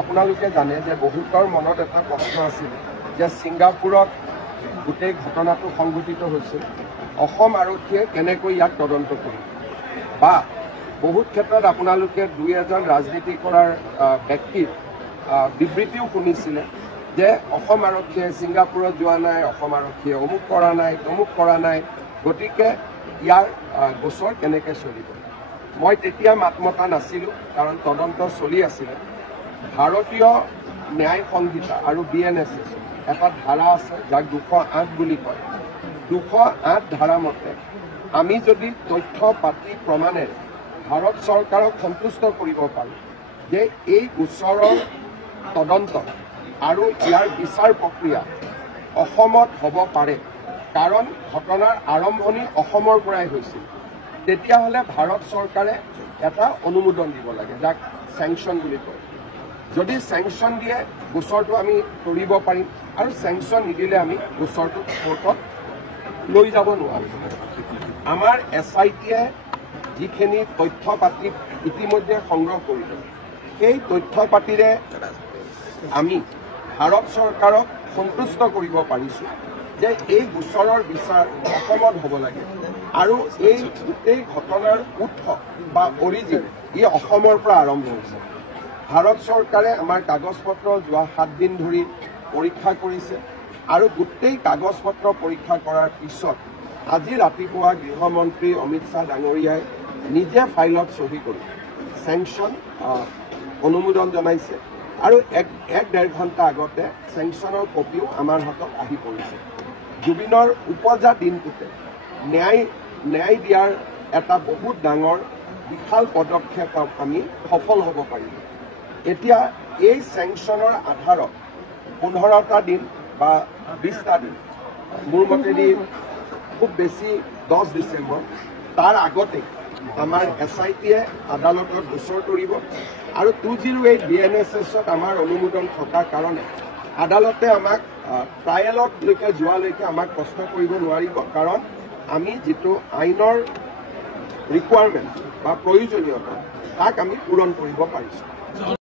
আপোনালোকে জানে যে বহুতৰ মনত এটা প্ৰশ্ন আছিল যে ছিংগাপুৰত গোটেই ঘটনাটো সংঘটিত হৈছিল, অসম আৰক্ষীয়ে কেনেকৈ ইয়াক তদন্ত কৰিব, বা বহুত ক্ষেত্ৰত আপোনালোকে দুই এজন ৰাজনীতি কৰাৰ ব্যক্তিৰ বিবৃতিও শুনিছিলে যে অসম আৰক্ষীয়ে ছিংগাপুৰত যোৱা নাই, অসম আৰক্ষীয়ে অমুক কৰা নাই, তমুক কৰা নাই, গতিকে ইয়াৰ গোচৰ কেনেকৈ চলিব। মই তেতিয়া মাত মতা নাছিলোঁ, কাৰণ তদন্ত চলি আছিলে। ভাৰতীয় ন্যায় সংহিতা আৰু BNSS এটা ধাৰা আছে যাক 208 বুলি কয়। 208 ধাৰা মতে আমি যদি তথ্য পাতি প্ৰমাণেৰে ভাৰত চৰকাৰক সন্তুষ্ট কৰিব পাৰোঁ যে এই গোচৰৰ তদন্ত আৰু ইয়াৰ বিচাৰ প্ৰক্ৰিয়া অসমত হ'ব পাৰে, কাৰণ ঘটনাৰ আৰম্ভণি অসমৰ পৰাই হৈছিল, তেতিয়াহ'লে ভাৰত চৰকাৰে এটা অনুমোদন দিব লাগে, যাক চেংচন বুলি কয়। যদি চেংচন দিয়ে গোচৰটো আমি তৰিব পাৰিম, আৰু চেংচন নিদিলে আমি গোচৰটো কোৰ্টত লৈ যাব নোৱাৰিম। আমাৰ SITয়ে যিখিনি তথ্য পাতি ইতিমধ্যে সংগ্ৰহ কৰিলে, সেই তথ্য পাতিৰে আমি ভাৰত চৰকাৰক সন্তুষ্ট কৰিব পাৰিছোঁ যে এই গোচৰৰ বিচাৰ অসমত হ'ব লাগে, আৰু এই গোটেই ঘটনাৰ উৎস বা অৰিজিন ই অসমৰ পৰা আৰম্ভ হৈছে। ভাৰত চৰকাৰে আমাৰ কাগজ পত্ৰ যোৱা 7 দিন ধৰি পৰীক্ষা কৰিছে, আৰু গোটেই কাগজ পত্ৰ পৰীক্ষা কৰাৰ পিছত আজি ৰাতিপুৱা গৃহমন্ত্ৰী অমিত শ্বাহ ডাঙৰীয়াই নিজে ফাইলত চহী কৰি চেংচন অনুমোদন জনাইছে, আৰু এক ডেৰ ঘণ্টা আগতে চেংচনৰ কপিও আমাৰ হাতত আহি পৰিছে। জুবিনৰ উপজা দিনটোতে ন্যায় দিয়াৰ এটা বহুত ডাঙৰ বিশাল পদক্ষেপত আমি সফল হ'ব পাৰিম। এতিয়া এই চেংচনৰ আধাৰত 15টা দিন বা 20টা দিন, মোৰ মতেদি খুব বেছি 10 ডিচেম্বৰ, তাৰ আগতে আমাৰ SITয়ে আদালতত গোচৰ তৰিব, আৰু 208 BNSSত আমাৰ অনুমোদন থকাৰ কাৰণে আদালতে আমাক ট্ৰায়েলতলৈকে যোৱালৈকে আমাক প্ৰশ্ন কৰিব নোৱাৰিব, কাৰণ আমি যিটো আইনৰ ৰিকুৱাৰমেণ্ট বা প্ৰয়োজনীয়তা তাক আমি পূৰণ কৰিব পাৰিছোঁ।